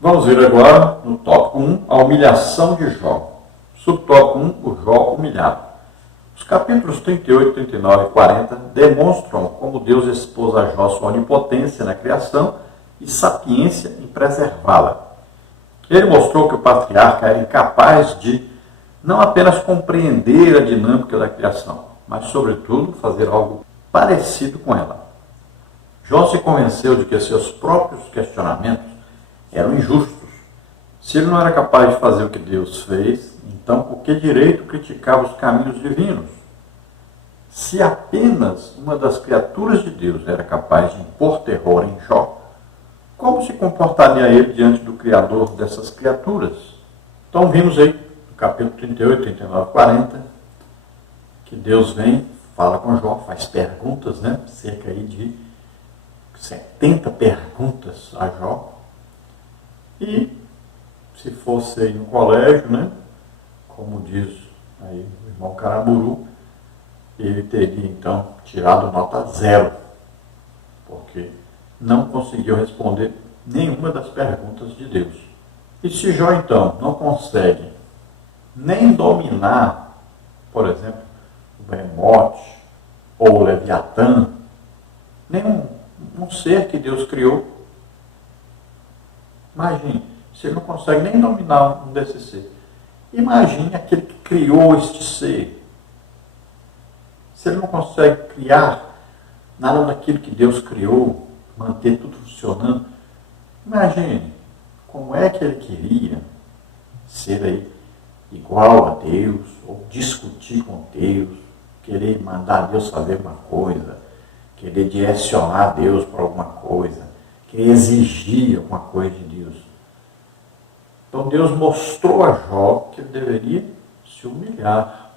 Vamos ver agora, no tópico 1, a humilhação de Jó. Subtópico 1, o Jó humilhado. Os capítulos 38, 39 e 40 demonstram como Deus expôs a Jó sua onipotência na criação e sapiência em preservá-la. Ele mostrou que o patriarca era incapaz de não apenas compreender a dinâmica da criação, mas, sobretudo, fazer algo parecido com ela. Jó se convenceu de que seus próprios questionamentos eram injustos. Se ele não era capaz de fazer o que Deus fez, então por que direito criticava os caminhos divinos? Se apenas uma das criaturas de Deus era capaz de impor terror em Jó, como se comportaria ele diante do Criador dessas criaturas? Então vimos aí, no capítulo 38, 39, 40, que Deus vem, fala com Jó, faz perguntas, cerca aí de 70 perguntas a Jó. E se fosse aí no colégio, como diz aí o irmão Caraburu, ele teria então tirado nota 0, porque não conseguiu responder nenhuma das perguntas de Deus. E se Jó então não consegue nem dominar, por exemplo, o Behemoth ou o Leviatã, nenhum ser que Deus criou, imagine, se ele não consegue nem dominar um desses seres, imagine aquele que criou este ser. Se ele não consegue criar nada daquilo que Deus criou, manter tudo funcionando, imagine como é que ele queria ser aí igual a Deus, ou discutir com Deus, querer mandar Deus fazer uma coisa, querer direcionar Deus para alguma coisa, querer exigir alguma coisa de Deus. Então Deus mostrou a Jó que ele deveria se humilhar,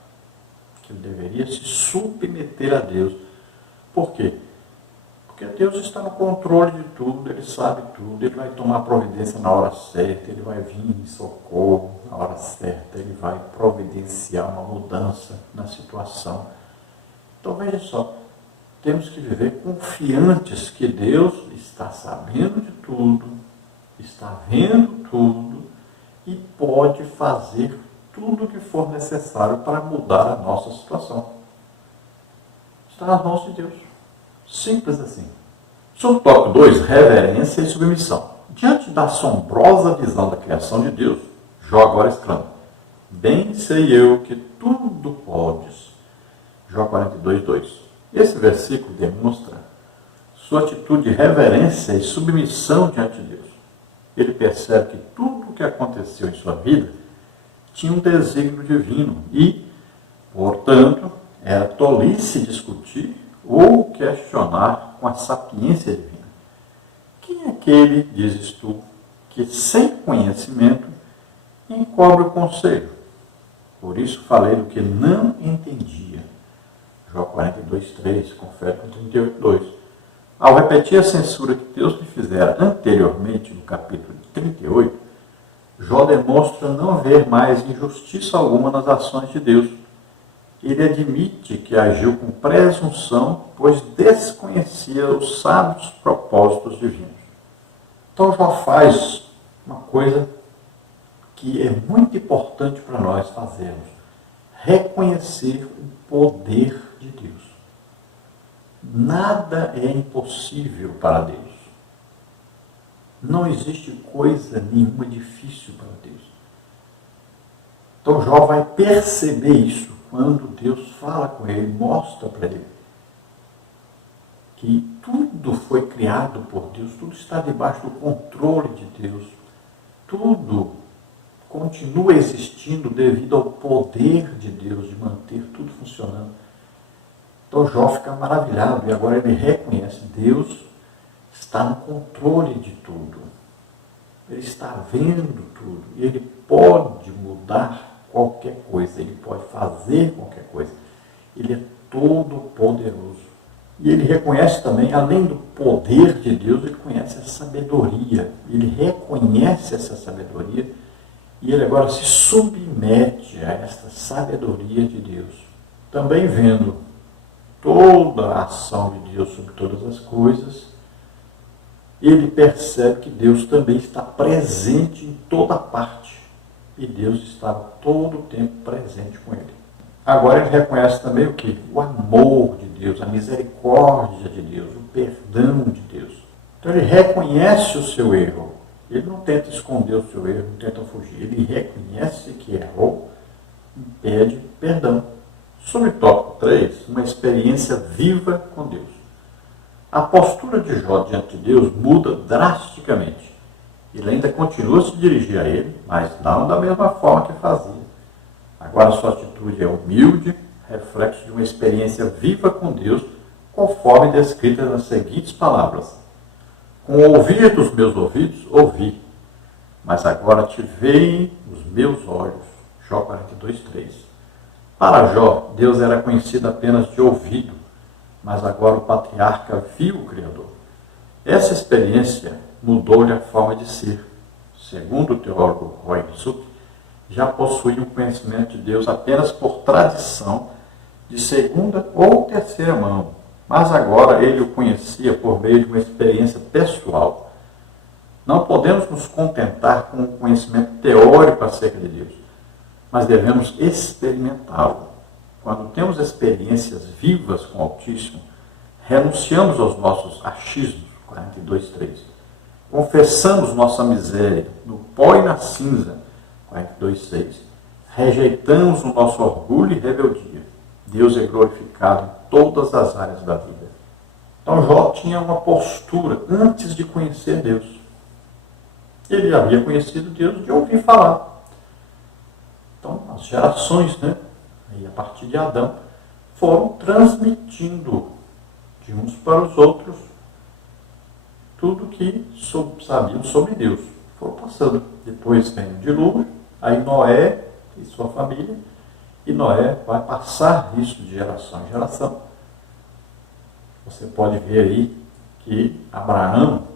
que ele deveria se submeter a Deus. Por quê? Porque Deus está no controle de tudo, Ele sabe tudo, Ele vai tomar providência na hora certa, Ele vai vir em socorro na hora certa, Ele vai providenciar uma mudança na situação. Então veja só, temos que viver confiantes que Deus está sabendo de tudo, está vendo tudo e pode fazer tudo o que for necessário para mudar a nossa situação. Está nas mãos de Deus. Simples assim. Subtópico 2, reverência e submissão. Diante da assombrosa visão da criação de Deus, Jó agora exclama: bem sei eu que tudo podes. Jó 42, 2. Esse versículo demonstra sua atitude de reverência e submissão diante de Deus. Ele percebe que tudo o que aconteceu em sua vida tinha um desígnio divino e, portanto, era tolice discutir ou questionar com a sapiência divina. Quem é aquele, dizes tu, que sem conhecimento encobre o conselho? Por isso falei do que não entendia. Jó 42, 3, confere com 38, 2. Ao repetir a censura que Deus lhe fizera anteriormente, no capítulo 38, Jó demonstra não ver mais injustiça alguma nas ações de Deus. Ele admite que agiu com presunção, pois desconhecia os sábios propósitos divinos. Então Jó faz uma coisa que é muito importante para nós fazermos: reconhecer o poder de Deus. Nada é impossível para Deus. Não existe coisa nenhuma difícil para Deus. Então Jó vai perceber isso quando Deus fala com ele, mostra para ele que tudo foi criado por Deus, tudo está debaixo do controle de Deus, tudo continua existindo devido ao poder de Deus de manter tudo funcionando. Então Jó fica maravilhado e agora ele reconhece: Deus está no controle de tudo. Ele está vendo tudo e ele pode mudar qualquer coisa, ele pode fazer qualquer coisa. Ele é todo poderoso. E ele reconhece também, além do poder de Deus, ele conhece a sabedoria. Ele reconhece essa sabedoria e ele agora se submete a esta sabedoria de Deus. Também vendo toda a ação de Deus sobre todas as coisas, ele percebe que Deus também está presente em toda parte. E Deus estava todo o tempo presente com ele. Agora ele reconhece também o quê? O amor de Deus, a misericórdia de Deus, o perdão de Deus. Então ele reconhece o seu erro. Ele não tenta esconder o seu erro, não tenta fugir. Ele reconhece que errou e pede perdão. Sobre o tópico 3, uma experiência viva com Deus. A postura de Jó diante de Deus muda drasticamente. Ele ainda continua a se dirigir a ele, mas não da mesma forma que fazia. Agora sua atitude é humilde, reflexo de uma experiência viva com Deus, conforme descrita nas seguintes palavras. Com o ouvir dos meus ouvidos, ouvi, mas agora te veem os meus olhos. Jó 42:3. Para Jó, Deus era conhecido apenas de ouvido, mas agora o patriarca viu o Criador. Essa experiência mudou-lhe a forma de ser. Segundo o teólogo Roy Zuck, já possuía um conhecimento de Deus apenas por tradição de segunda ou terceira mão, mas agora ele o conhecia por meio de uma experiência pessoal. Não podemos nos contentar com o conhecimento teórico acerca de Deus, mas devemos experimentá-lo. Quando temos experiências vivas com o Altíssimo, renunciamos aos nossos achismos, 42:3. Confessamos nossa miséria no pó e na cinza, 42:6. Rejeitamos o nosso orgulho e rebeldia. Deus é glorificado em todas as áreas da vida. Então Jó tinha uma postura antes de conhecer Deus. Ele havia conhecido Deus de ouvir falar. Então as gerações, aí a partir de Adão, foram transmitindo de uns para os outros tudo que sabiam sobre Deus. Foram passando. Depois vem o dilúvio, aí Noé e sua família, e Noé vai passar isso de geração em geração. Você pode ver aí que Abraão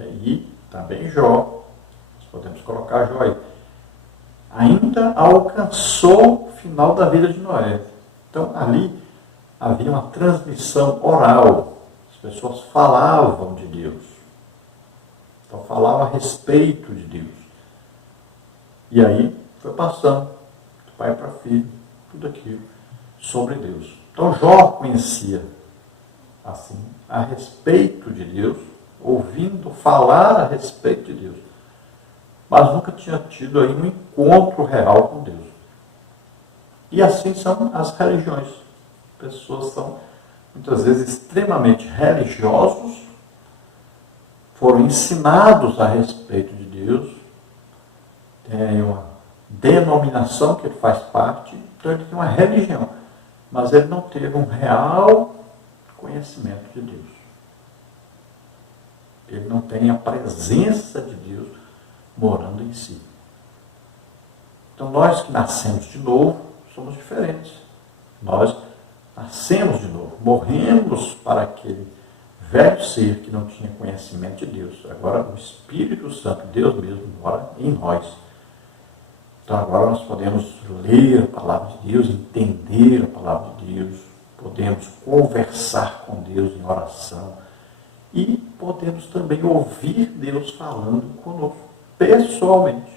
e também Jó, nós podemos colocar Jó aí, ainda alcançou o final da vida de Noé. Então ali havia uma transmissão oral. As pessoas falavam de Deus. Então falavam a respeito de Deus. E aí foi passando, de pai para filho, tudo aquilo sobre Deus. Então Jó conhecia, assim, a respeito de Deus, ouvindo falar a respeito de Deus. Mas nunca tinha tido aí um encontro real com Deus. E assim são as religiões. Pessoas são, muitas vezes, extremamente religiosos, foram ensinados a respeito de Deus, tem uma denominação que ele faz parte, então ele tem uma religião, mas ele não teve um real conhecimento de Deus. Ele não tem a presença de Deus morando em si. Então nós que nascemos de novo, somos diferentes. Nós nascemos de novo, morremos para aquele velho ser que não tinha conhecimento de Deus. Agora o Espírito Santo, Deus mesmo, mora em nós. Então agora nós podemos ler a palavra de Deus, entender a palavra de Deus, podemos conversar com Deus em oração e podemos também ouvir Deus falando conosco, pessoalmente.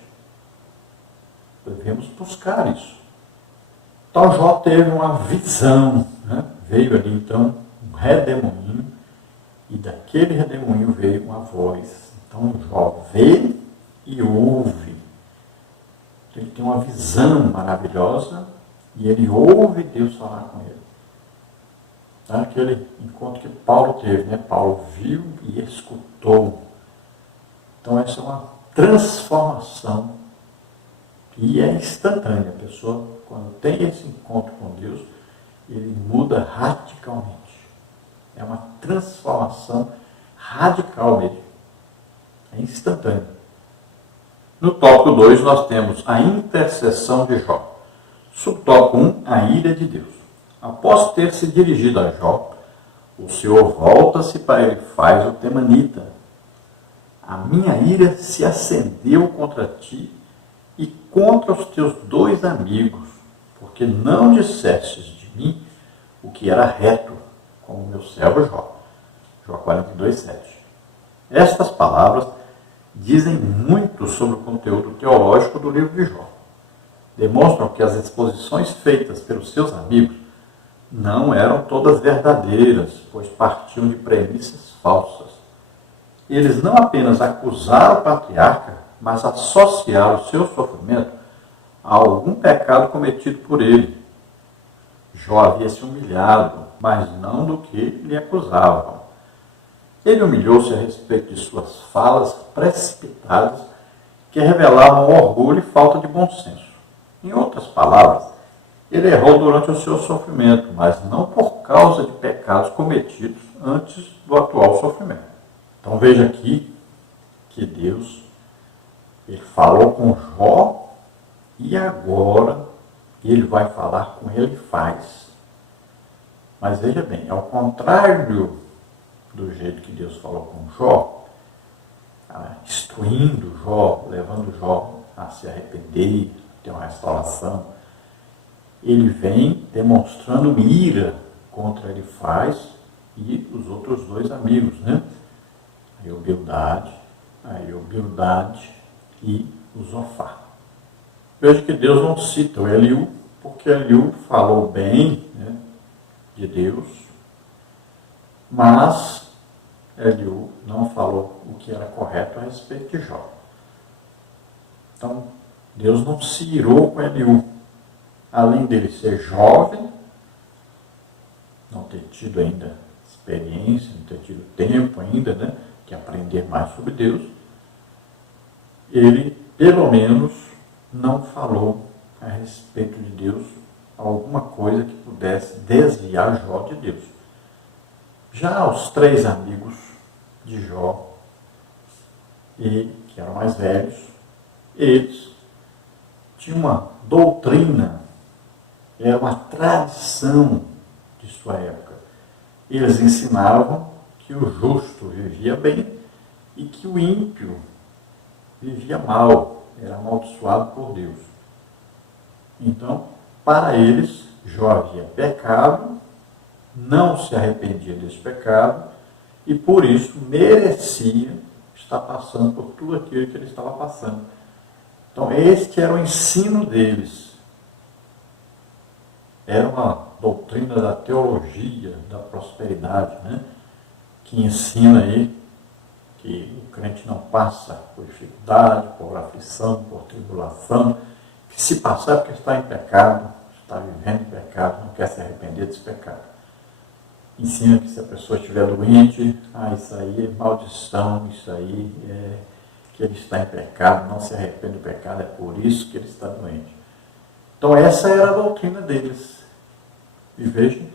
Devemos buscar isso. Então Jó teve uma visão, veio ali então um redemoinho, e daquele redemoinho veio uma voz. Então Jó vê e ouve. Então, ele tem uma visão maravilhosa e ele ouve Deus falar com ele. Então, aquele encontro que Paulo teve, Paulo viu e escutou. Então essa é uma transformação e é instantânea. A pessoa, quando tem esse encontro com Deus, ele muda radicalmente. É uma transformação radical mesmo. É instantânea. No tópico 2 nós temos a intercessão de Jó. Subtópico 1, a ira de Deus. Após ter se dirigido a Jó, o Senhor volta-se para ele e faz o temanita. A minha ira se acendeu contra ti e contra os teus 2 amigos, porque não dissestes de mim o que era reto, como meu servo Jó. Jó 42:7. Estas palavras dizem muito sobre o conteúdo teológico do livro de Jó. Demonstram que as exposições feitas pelos seus amigos não eram todas verdadeiras, pois partiam de premissas falsas. Eles não apenas acusaram o patriarca, mas associaram o seu sofrimento a algum pecado cometido por ele. Jó havia se humilhado, mas não do que lhe acusavam. Ele humilhou-se a respeito de suas falas precipitadas que revelavam orgulho e falta de bom senso. Em outras palavras, ele errou durante o seu sofrimento, mas não por causa de pecados cometidos antes do atual sofrimento. Então veja aqui que Deus, ele falou com Jó e agora ele vai falar com ele e faz. Mas veja bem, ao contrário do jeito que Deus falou com Jó, instruindo Jó, levando Jó a se arrepender, ter uma restauração, ele vem demonstrando ira contra Elifaz e os outros dois amigos, né? A Eubildade e o Zofar. Veja que Deus não cita o Eliú, porque Eliú falou bem, né, de Deus, mas Eliú não falou o que era correto a respeito de Jó. Então, Deus não se irou com Eliú. Além dele ser jovem, não ter tido ainda experiência, não ter tido tempo ainda, né, de aprender mais sobre Deus, ele, pelo menos, não falou a respeito de Deus alguma coisa que pudesse desviar Jó de Deus. Já os três amigos de Jó, que eram mais velhos, eles tinham uma doutrina, era uma tradição de sua época. Eles ensinavam que o justo vivia bem e que o ímpio vivia mal, era amaldiçoado por Deus. Então, para eles, Jó havia pecado, não se arrependia desse pecado e por isso merecia estar passando por tudo aquilo que ele estava passando. Então, este era o ensino deles. Era uma doutrina da teologia, da prosperidade, né? Que ensina aí que o crente não passa por dificuldade, por aflição, por tribulação, que se passar é porque está em pecado, está vivendo em pecado, não quer se arrepender desse pecado. Ensina que se a pessoa estiver doente, isso aí é maldição, isso aí é que ele está em pecado, não se arrepende do pecado, é por isso que ele está doente. Então essa era a doutrina deles. E vejam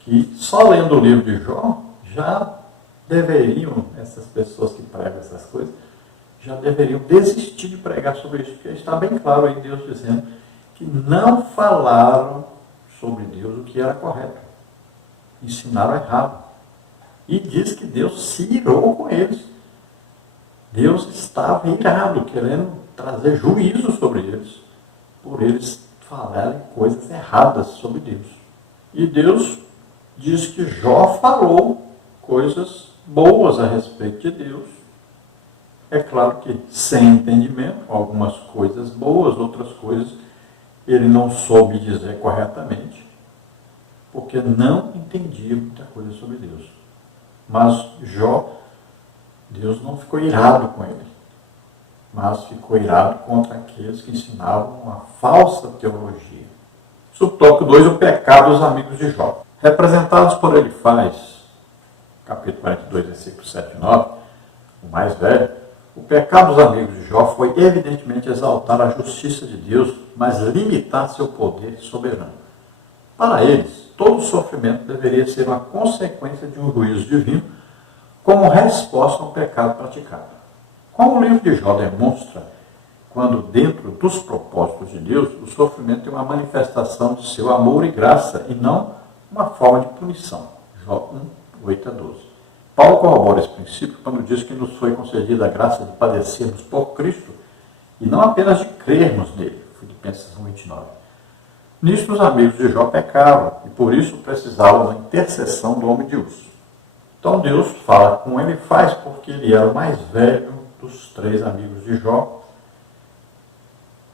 que só lendo o livro de Jó, já deveriam, essas pessoas que pregam essas coisas, já deveriam desistir de pregar sobre isso, porque está bem claro aí Deus dizendo que não falaram sobre Deus o que era correto. Ensinaram errado. E diz que Deus se irou com eles. Deus estava irado, querendo trazer juízo sobre eles, por eles falarem coisas erradas sobre Deus. E Deus diz que Jó falou coisas boas a respeito de Deus. É claro que sem entendimento, algumas coisas boas, outras coisas ele não soube dizer corretamente, porque não entendia muita coisa sobre Deus. Mas Jó, Deus não ficou irado com ele, mas ficou irado contra aqueles que ensinavam uma falsa teologia. Subtópico 2, o pecado dos amigos de Jó. Representados por Elifaz, capítulo 42, versículos 7 e 9, o mais velho, o pecado dos amigos de Jó foi evidentemente exaltar a justiça de Deus, mas limitar seu poder soberano. Para eles, todo sofrimento deveria ser uma consequência de um juízo divino, como resposta ao pecado praticado. Como o livro de Jó demonstra, quando dentro dos propósitos de Deus, o sofrimento é uma manifestação de seu amor e graça, e não uma forma de punição. Jó 1, 8 a 12. Paulo corrobora esse princípio quando diz que nos foi concedida a graça de padecermos por Cristo, e não apenas de crermos nele. Filipenses 1, 29. Nisto os amigos de Jó pecavam, e por isso precisavam da intercessão do homem de Deus. Então Deus fala com ele, faz porque ele era o mais velho dos 3 amigos de Jó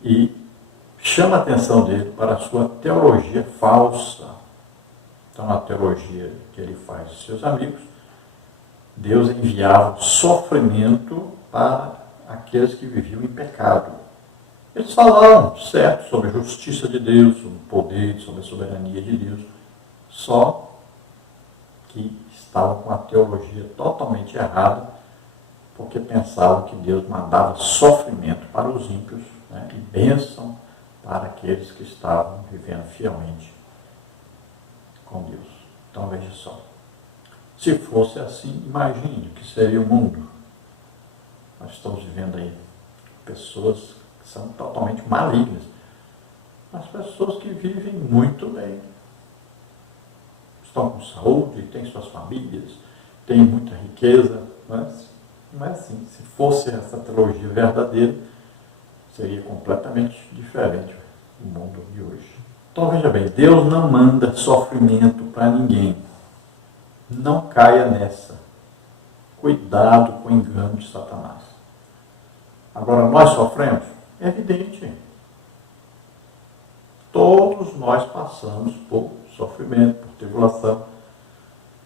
e chama a atenção dele para a sua teologia falsa. Então, na teologia que ele faz de seus amigos, Deus enviava sofrimento para aqueles que viviam em pecado. Eles falavam, certo, sobre a justiça de Deus, sobre o poder, sobre a soberania de Deus, só que estavam com a teologia totalmente errada, porque pensavam que Deus mandava sofrimento para os ímpios, né, e bênção para aqueles que estavam vivendo fielmente com Deus. Então veja só, se fosse assim, imagine o que seria o mundo. Nós estamos vivendo aí pessoas que são totalmente malignas, mas pessoas que vivem muito bem, estão com saúde, têm suas famílias, têm muita riqueza, mas não é assim. Se fosse essa teologia verdadeira, seria completamente diferente do mundo de hoje. Então veja bem, Deus não manda sofrimento para ninguém. Não caia nessa. Cuidado com o engano de Satanás. Agora, nós sofremos? É evidente. Todos nós passamos por sofrimento, por tribulação.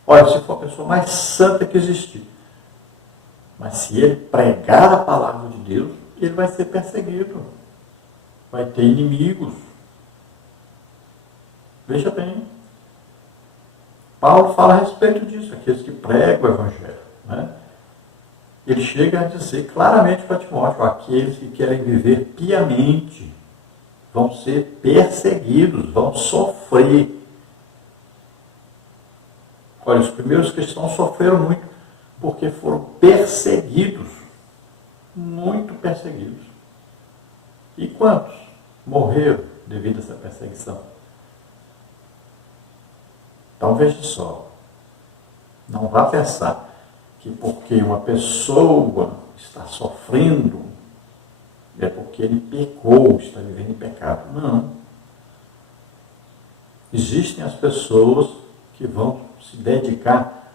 Olha, se for a pessoa mais santa que existir, mas se ele pregar a palavra de Deus, ele vai ser perseguido. Vai ter inimigos. Veja bem. Paulo fala a respeito disso, aqueles que pregam o Evangelho, né? Ele chega a dizer claramente para Timóteo, aqueles que querem viver piamente vão ser perseguidos, vão sofrer. Olha, os primeiros cristãos sofreram muito, porque foram perseguidos, muito perseguidos. E quantos morreram devido a essa perseguição? Então veja só, não vá pensar que porque uma pessoa está sofrendo, é porque ele pecou, está vivendo em pecado. Não. Existem as pessoas que vão se dedicar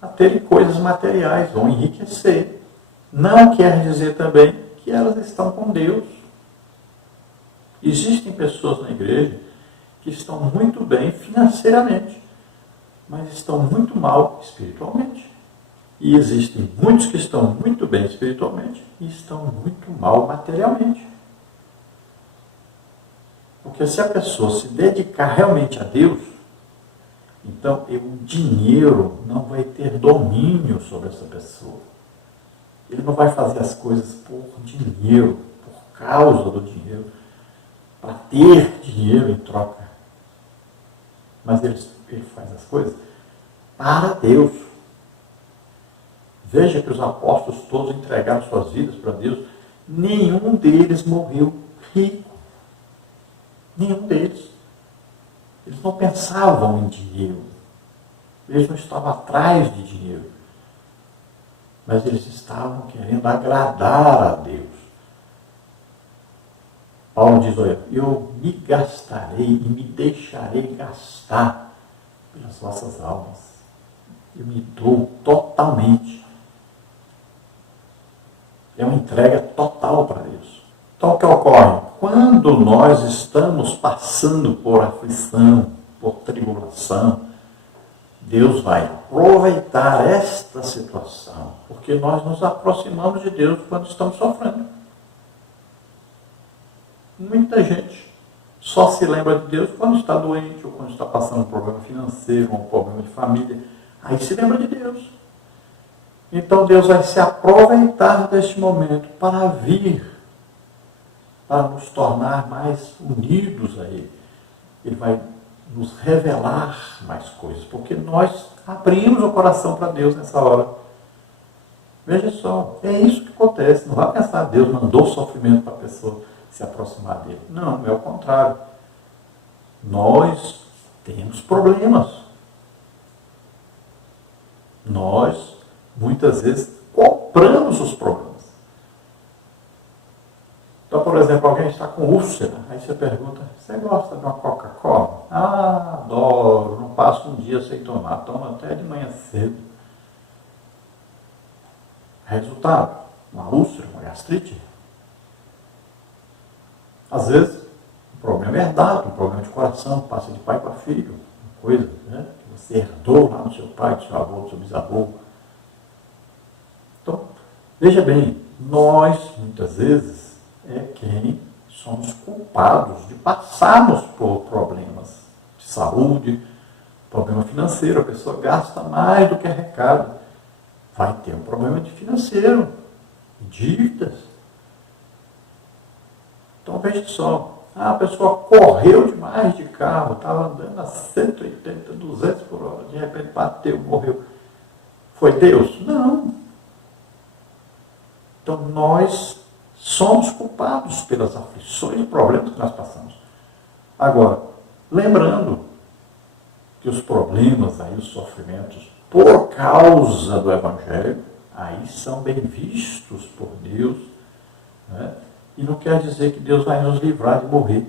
a terem coisas materiais, vão enriquecer. Não quer dizer também que elas estão com Deus. Existem pessoas na igreja que estão muito bem financeiramente, mas estão muito mal espiritualmente. E existem muitos que estão muito bem espiritualmente e estão muito mal materialmente. Porque se a pessoa se dedicar realmente a Deus, então o dinheiro não vai ter domínio sobre essa pessoa. Ele não vai fazer as coisas por dinheiro, por causa do dinheiro, para ter dinheiro em troca. Mas ele faz as coisas para Deus. Veja que os apóstolos todos entregaram suas vidas para Deus. Nenhum deles morreu rico. Nenhum deles. Eles não pensavam em dinheiro. Eles não estavam atrás de dinheiro. Mas eles estavam querendo agradar a Deus. Paulo diz, olha, eu me gastarei e me deixarei gastar pelas vossas almas. Eu me dou totalmente. É uma entrega total para Deus. Então o que ocorre? Quando nós estamos passando por aflição, por tribulação, Deus vai aproveitar esta situação, porque nós nos aproximamos de Deus quando estamos sofrendo. Muita gente só se lembra de Deus quando está doente, ou quando está passando um problema financeiro, um problema de família. Aí se lembra de Deus. Então Deus vai se aproveitar deste momento para vir, para nos tornar mais unidos a Ele. Ele vai nos revelar mais coisas, porque nós abrimos o coração para Deus nessa hora. Veja só, é isso que acontece. Não vai pensar, Deus mandou sofrimento para a pessoa se aproximar dele. Não, é o contrário. Nós temos problemas. Nós, muitas vezes, compramos os problemas. Então, por exemplo, alguém está com úlcera, aí você pergunta, você gosta de uma Coca-Cola? Ah, adoro, não passo um dia sem tomar, tomo até de manhã cedo. Resultado, uma úlcera, uma gastrite. Às vezes, o problema é herdado, um problema de coração, passa de pai para filho, uma coisa, né, que você herdou lá do seu pai, do seu avô, do seu bisavô. Então, veja bem, nós, muitas vezes, é quem somos culpados de passarmos por problemas de saúde, problema financeiro. A pessoa gasta mais do que arrecada. Vai ter um problema de financeiro, dívidas. Então, veja só, a pessoa correu demais de carro, estava andando a 180, 200 por hora, de repente bateu, morreu. Foi Deus? Não. Então, nós somos culpados pelas aflições e problemas que nós passamos. Agora, lembrando que os problemas, aí, os sofrimentos, por causa do Evangelho, aí são bem vistos por Deus, né? E não quer dizer que Deus vai nos livrar de morrer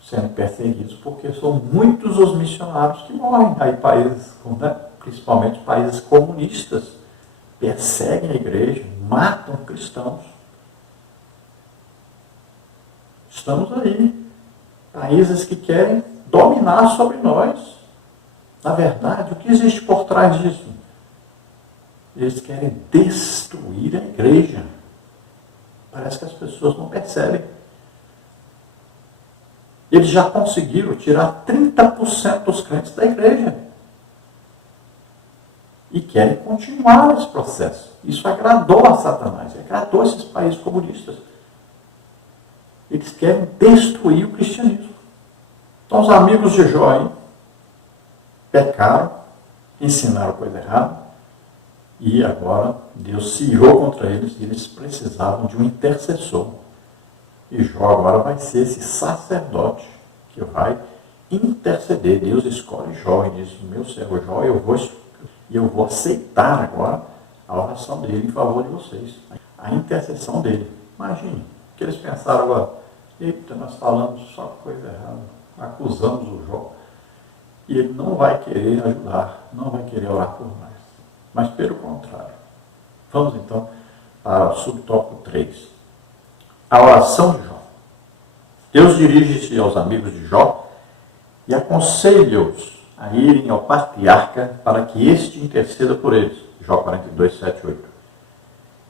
sendo perseguidos, porque são muitos os missionários que morrem. Aí países, né? Principalmente países comunistas, perseguem a igreja, matam cristãos. Estamos aí. Países que querem dominar sobre nós. Na verdade, o que existe por trás disso? Eles querem destruir a igreja. Parece que as pessoas não percebem. Eles já conseguiram tirar 30% dos crentes da igreja. E querem continuar esse processo. Isso agradou a Satanás, agradou esses países comunistas. Eles querem destruir o cristianismo. Então, os amigos de Jó, hein, pecaram, ensinaram coisa errada, e agora Deus se irou contra eles, e eles precisavam de um intercessor. E Jó agora vai ser esse sacerdote que vai interceder. Deus escolhe Jó e diz: meu servo Jó, eu vou aceitar agora a oração dele em favor de vocês, a intercessão dele. Imagine o que eles pensaram agora: eita, nós falamos só coisa errada, acusamos o Jó, e ele não vai querer ajudar, não vai querer orar por nós. Mas pelo contrário. Vamos então para o subtópico 3. A oração de Jó. Deus dirige-se aos amigos de Jó e aconselha-os a irem ao patriarca para que este interceda por eles. Jó 42, 7, 8.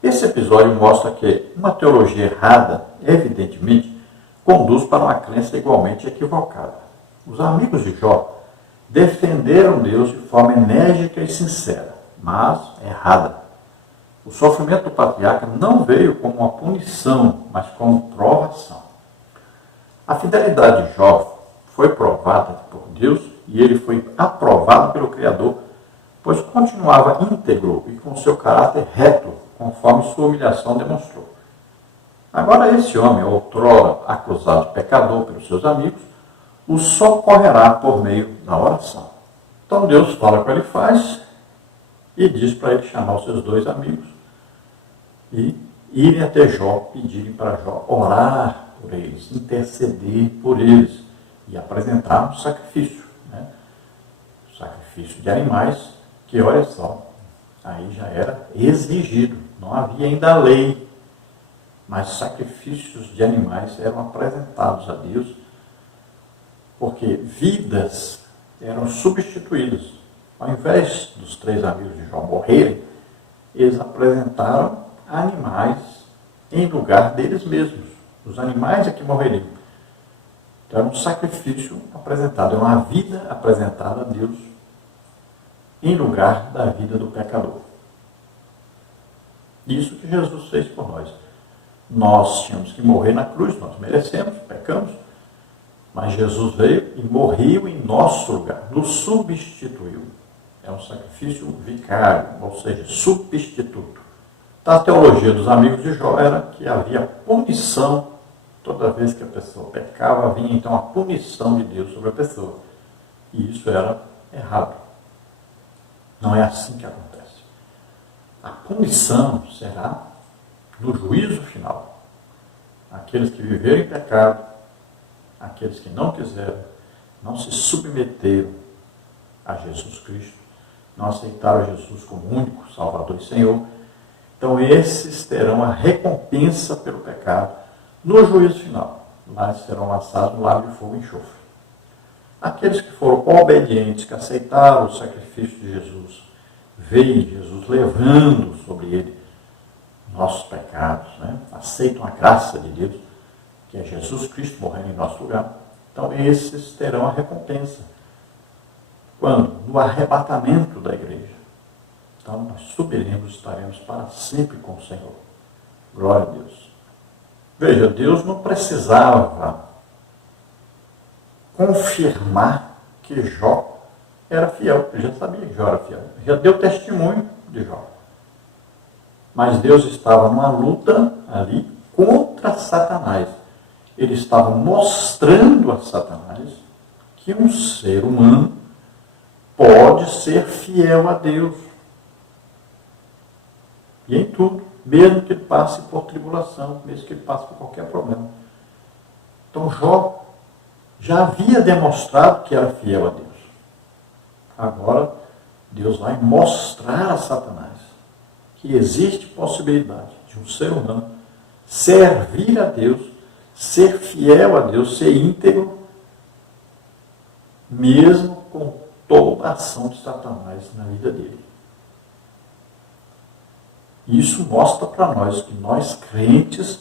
Esse episódio mostra que uma teologia errada, evidentemente, conduz para uma crença igualmente equivocada. Os amigos de Jó defenderam Deus de forma enérgica e sincera, mas errada. O sofrimento do patriarca não veio como uma punição, mas como provação. A fidelidade de Jó foi provada por Deus e ele foi aprovado pelo Criador, pois continuava íntegro e com seu caráter reto, conforme sua humilhação demonstrou. Agora esse homem, outrora acusado de pecador pelos seus amigos, o socorrerá por meio da oração. Então Deus fala com ele, faz, e diz para ele chamar os seus dois amigos e irem até Jó, pedirem para Jó orar por eles, interceder por eles e apresentar um sacrifício, né? Sacrifício de animais, que olha só, aí já era exigido, não havia ainda lei, mas sacrifícios de animais eram apresentados a Deus, porque vidas eram substituídas. Ao invés dos 3 amigos de Jó morrerem, eles apresentaram animais em lugar deles mesmos. Os animais é que morreriam. Então era um sacrifício apresentado, era uma vida apresentada a Deus em lugar da vida do pecador. Isso que Jesus fez por nós. Nós tínhamos que morrer na cruz, nós merecemos, pecamos, mas Jesus veio e morreu em nosso lugar, nos substituiu. É um sacrifício vicário, ou seja, substituto. A teologia dos amigos de Jó era que havia punição, toda vez que a pessoa pecava, vinha então a punição de Deus sobre a pessoa. E isso era errado. Não é assim que acontece. A punição será no juízo final. Aqueles que viveram em pecado, aqueles que não quiseram, não se submeteram a Jesus Cristo, não aceitaram Jesus como único Salvador e Senhor, Então esses terão a recompensa pelo pecado no juízo final. Lá serão lançados no lago de fogo e enxofre. Aqueles que foram obedientes, que aceitaram o sacrifício de Jesus, veem Jesus levando sobre ele nossos pecados, né? Aceitam a graça de Deus, que é Jesus Cristo morrendo em nosso lugar. Então esses terão a recompensa. Quando? No arrebatamento da igreja. Então nós subiremos, estaremos para sempre com o Senhor. Glória a Deus. Veja, Deus não precisava confirmar que Jó era fiel. Ele já sabia que Jó era fiel. Já deu testemunho de Jó. Mas Deus estava numa luta ali contra Satanás. Ele estava mostrando a Satanás que um ser humano pode ser fiel a Deus. E em tudo, mesmo que ele passe por tribulação, mesmo que ele passe por qualquer problema. Então Jó já havia demonstrado que era fiel a Deus. Agora, Deus vai mostrar a Satanás que existe possibilidade de um ser humano servir a Deus, ser fiel a Deus, ser íntegro, mesmo com toda a ação de Satanás na vida dele. Isso mostra para nós que nós, crentes,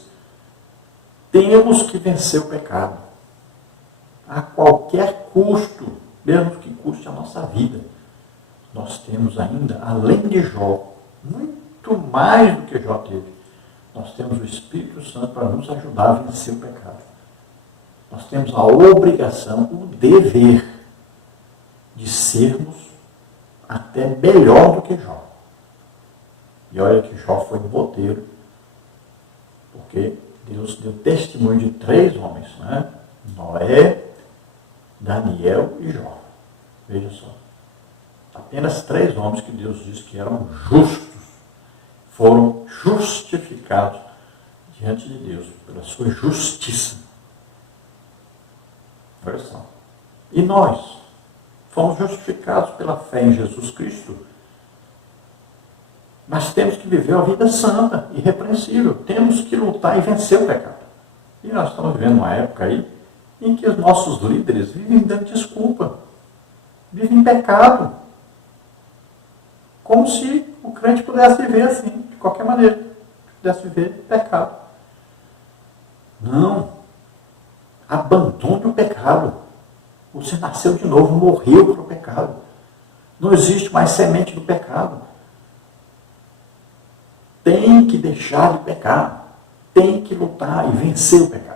temos que vencer o pecado. A qualquer custo, mesmo que custe a nossa vida. Nós temos ainda, além de Jó, muito mais do que Jó teve. Nós temos o Espírito Santo para nos ajudar a vencer o pecado. Nós temos a obrigação, o dever de sermos até melhor do que Jó. E olha que Jó foi um roteiro, porque Deus deu testemunho de 3 homens, né? Noé, Daniel e Jó. Veja só. Apenas 3 homens que Deus disse que eram justos, foram justificados diante de Deus, pela sua justiça. Olha só. E nós fomos justificados pela fé em Jesus Cristo. Mas temos que viver uma vida santa, irrepreensível. Temos que lutar e vencer o pecado. E nós estamos vivendo uma época aí em que os nossos líderes vivem dando desculpa. Vivem em pecado. Como se o crente pudesse viver assim, de qualquer maneira. Pudesse viver em pecado. Não. Abandone o pecado. Você nasceu de novo, morreu para o pecado. Não existe mais semente do pecado. Tem que deixar de pecar. Tem que lutar e vencer o pecado.